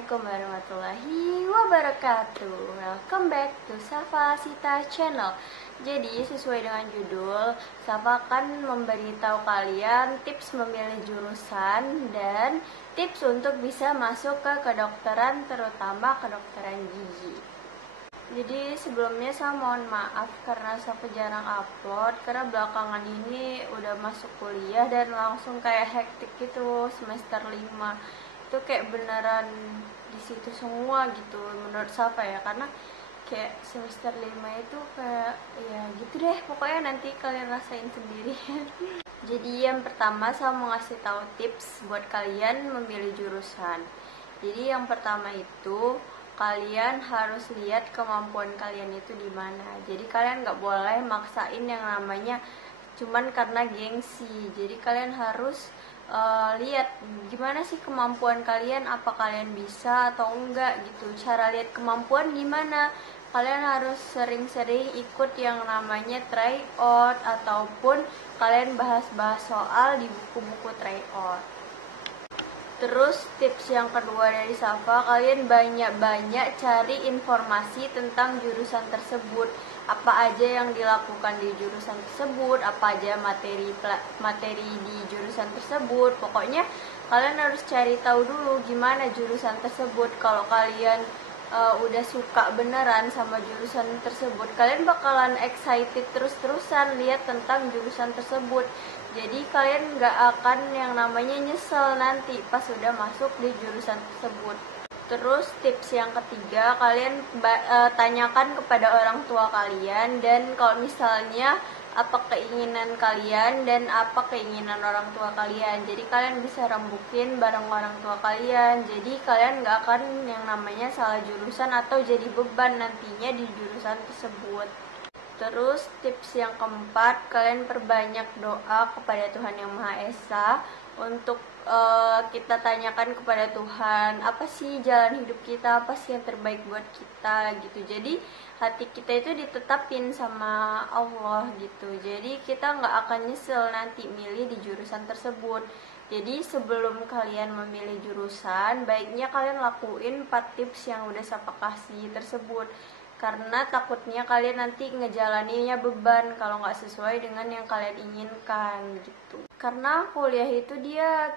Assalamualaikum warahmatullahi wabarakatuh. Welcome back to Safa Sita Channel. Jadi sesuai dengan judul, Safa akan memberitahu kalian tips memilih jurusan dan tips untuk bisa masuk ke kedokteran, terutama kedokteran gigi. Jadi sebelumnya saya mohon maaf karena saya jarang upload, karena belakangan ini udah masuk kuliah dan langsung kayak hektik gitu semester 5. Itu kayak beneran di situ semua gitu menurut saya ya, karena kayak semester 5 itu kayak ya gitu deh, pokoknya nanti kalian rasain sendiri. Jadi yang pertama saya mau ngasih tahu tips buat kalian memilih jurusan. Jadi yang pertama itu kalian harus lihat kemampuan kalian itu di mana. Jadi kalian nggak boleh maksain yang namanya cuman karena gengsi. Jadi kalian harus lihat gimana sih kemampuan kalian, apa kalian bisa atau enggak gitu. Cara lihat kemampuan gimana? Kalian harus sering-sering ikut yang namanya tryout ataupun kalian bahas-bahas soal di buku-buku tryout. Terus tips yang kedua dari Safa, kalian banyak-banyak cari informasi tentang jurusan tersebut. Apa aja yang dilakukan di jurusan tersebut, apa aja materi di jurusan tersebut. Pokoknya kalian harus cari tahu dulu gimana jurusan tersebut. Kalau kalian udah suka beneran sama jurusan tersebut, kalian bakalan excited terus-terusan lihat tentang jurusan tersebut. Jadi kalian gak akan yang namanya nyesel nanti pas sudah masuk di jurusan tersebut. Terus tips yang ketiga, kalian tanyakan kepada orang tua kalian, dan kalau misalnya apa keinginan kalian dan apa keinginan orang tua kalian. Jadi kalian bisa rembukin bareng orang tua kalian. Jadi kalian gak akan yang namanya salah jurusan atau jadi beban nantinya di jurusan tersebut. Terus tips yang keempat, kalian perbanyak doa kepada Tuhan Yang Maha Esa untuk kita tanyakan kepada Tuhan apa sih jalan hidup kita, apa sih yang terbaik buat kita gitu. Jadi hati kita itu ditetapin sama Allah gitu. Jadi kita nggak akan nyesel nanti milih di jurusan tersebut. Jadi sebelum kalian memilih jurusan, baiknya kalian lakuin 4 tips yang udah saya kasih tersebut. Karena takutnya kalian nanti ngejalaninnya beban kalau nggak sesuai dengan yang kalian inginkan gitu. Karena kuliah itu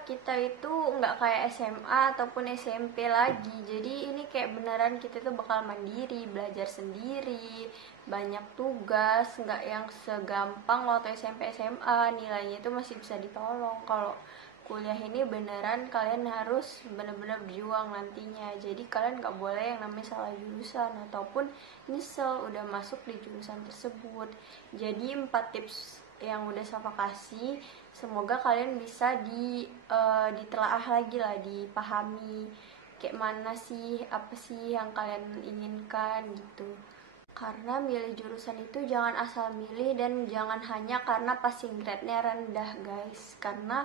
kita itu nggak kayak SMA ataupun SMP lagi. Jadi ini kayak beneran kita tuh bakal mandiri, belajar sendiri, banyak tugas, nggak yang segampang waktu SMP SMA nilainya itu masih bisa ditolong. Kalau kuliah ini beneran kalian harus benar-benar berjuang nantinya. Jadi kalian gak boleh yang namanya salah jurusan ataupun nyesel udah masuk di jurusan tersebut. Jadi 4 tips yang udah saya kasih, semoga kalian bisa ditelaah lagi lah, dipahami kayak mana sih, apa sih yang kalian inginkan gitu. Karena milih jurusan itu jangan asal milih dan jangan hanya karena passing grade-nya rendah guys. Karena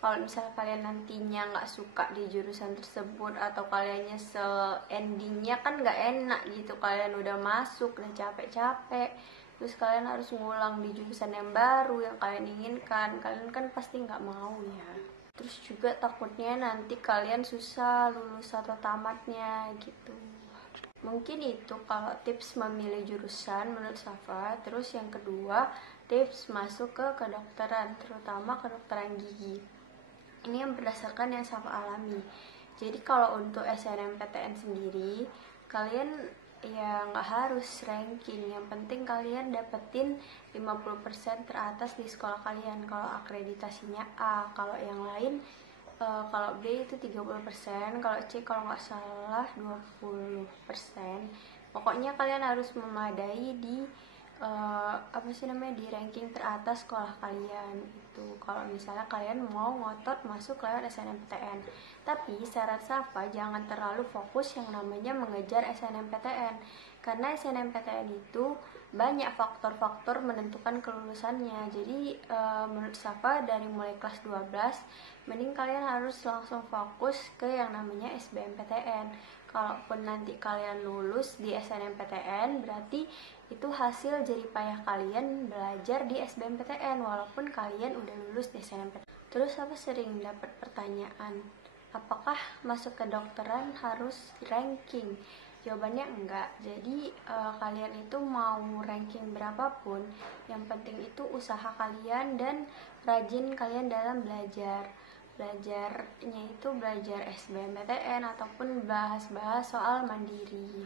kalau misalnya kalian nantinya nggak suka di jurusan tersebut atau kalian nyesel, endingnya kan nggak enak gitu. Kalian udah masuk, udah capek-capek, terus kalian harus ngulang di jurusan yang baru yang kalian inginkan. Kalian kan pasti nggak mau ya. Terus juga takutnya nanti kalian susah lulus atau tamatnya gitu. Mungkin itu kalau tips memilih jurusan menurut Safa. Terus yang kedua, tips masuk ke kedokteran, terutama kedokteran gigi. Ini yang berdasarkan yang Safa alami. Jadi kalau untuk SNMPTN sendiri, kalian ya nggak harus ranking, yang penting kalian dapetin 50% teratas di sekolah kalian kalau akreditasinya A. Kalau yang lain kalau B itu 30%, kalau C kalau nggak salah 20%. Pokoknya kalian harus memadai di di ranking teratas sekolah kalian itu. Kalau misalnya kalian mau ngotot masuk lewat SNMPTN. Tapi syarat Safa jangan terlalu fokus yang namanya mengejar SNMPTN. Karena SNMPTN itu banyak faktor-faktor menentukan kelulusannya. Jadi menurut Safa dari mulai kelas 12 mending kalian harus langsung fokus ke yang namanya SBMPTN. Kalaupun nanti kalian lulus di SNMPTN, berarti itu hasil jerih payah kalian belajar di SBMPTN walaupun kalian udah lulus di SNMPTN. Terus sering dapat pertanyaan, apakah masuk kedokteran harus ranking? Jawabannya enggak. Jadi kalian itu mau ranking berapapun, yang penting itu usaha kalian dan rajin kalian dalam belajar. Belajarnya itu belajar SBMPTN ataupun bahas-bahas soal mandiri.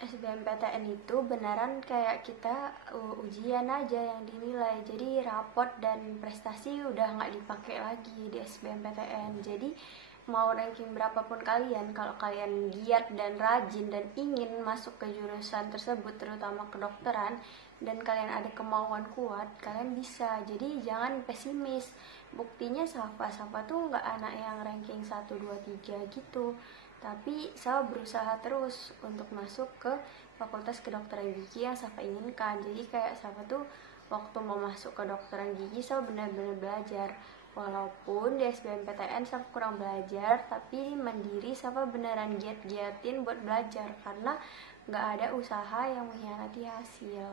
SBMPTN itu beneran kayak kita ujian aja yang dinilai, jadi rapot dan prestasi udah nggak dipakai lagi di SBMPTN. Jadi mau ranking berapapun kalian, kalau kalian giat dan rajin dan ingin masuk ke jurusan tersebut, terutama kedokteran, dan kalian ada kemauan kuat, kalian bisa. Jadi jangan pesimis. Buktinya Safa tuh nggak anak yang ranking 1, 2, 3 gitu, tapi Safa berusaha terus untuk masuk ke fakultas kedokteran gigi yang Safa inginkan. Jadi kayak Safa tuh waktu mau masuk ke kedokteran gigi Safa benar-benar belajar. Walaupun di SBMPTN Safa kurang belajar, tapi mandiri Safa beneran giat-giatin buat belajar karena nggak ada usaha yang mengkhianati hasil.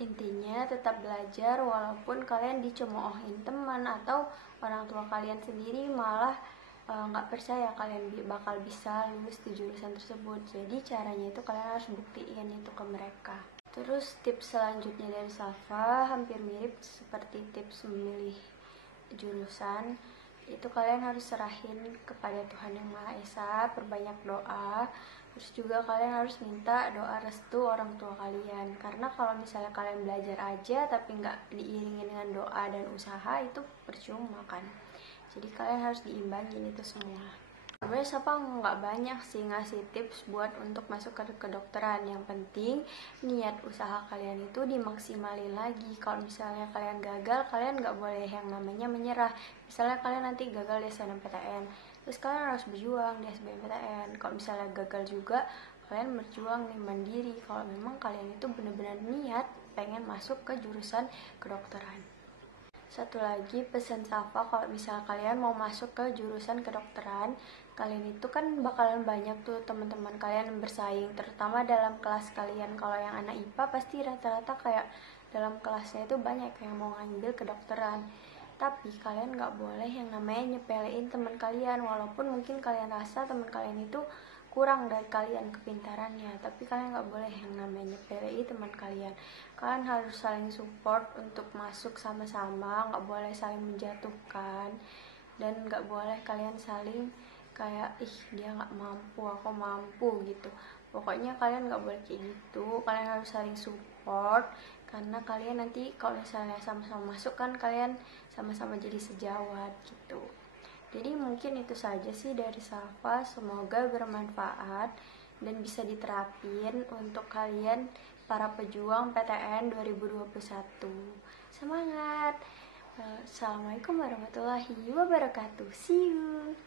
Intinya tetap belajar walaupun kalian dicemoohin teman atau orang tua kalian sendiri malah nggak percaya kalian bakal bisa lulus di jurusan tersebut. Jadi caranya itu kalian harus buktiin itu ke mereka. Terus tips selanjutnya dari Safa hampir mirip seperti tips memilih jurusan. Itu kalian harus serahin kepada Tuhan Yang Maha Esa, perbanyak doa. Terus juga kalian harus minta doa restu orang tua kalian, karena kalau misalnya kalian belajar aja tapi nggak diiringi dengan doa dan usaha, itu percuma kan. Jadi kalian harus diimbangin itu semua. Sebenarnya Safa nggak banyak sih ngasih tips buat untuk masuk ke kedokteran. Yang penting niat usaha kalian itu dimaksimalin lagi. Kalau misalnya kalian gagal, kalian nggak boleh yang namanya menyerah. Misalnya kalian nanti gagal di SNMPTN, terus kalian harus berjuang di SBMPTN. Kalau misalnya gagal juga, kalian berjuang nih mandiri. Kalau memang kalian itu benar-benar niat pengen masuk ke jurusan kedokteran. Satu lagi pesan Safa, kalau misalnya kalian mau masuk ke jurusan kedokteran, kalian itu kan bakalan banyak tuh teman-teman kalian yang bersaing, terutama dalam kelas kalian. Kalau yang anak IPA pasti rata-rata kayak dalam kelasnya itu banyak yang mau ngambil kedokteran. Tapi kalian nggak boleh yang namanya nyepelein teman kalian, walaupun mungkin kalian rasa teman kalian itu kurang dari kalian kepintarannya, tapi kalian nggak boleh yang namanya nyepelein teman kalian. Kalian harus saling support untuk masuk sama-sama, nggak boleh saling menjatuhkan, dan nggak boleh kalian saling kayak dia nggak mampu, aku mampu gitu. Pokoknya kalian nggak boleh kayak gitu. Kalian harus saling support, karena kalian nanti kalau misalnya sama-sama masuk kan kalian sama-sama jadi sejawat gitu. Jadi mungkin itu saja sih dari Safa, semoga bermanfaat dan bisa diterapin untuk kalian para pejuang PTN 2021. Semangat! Assalamualaikum warahmatullahi wabarakatuh. See you!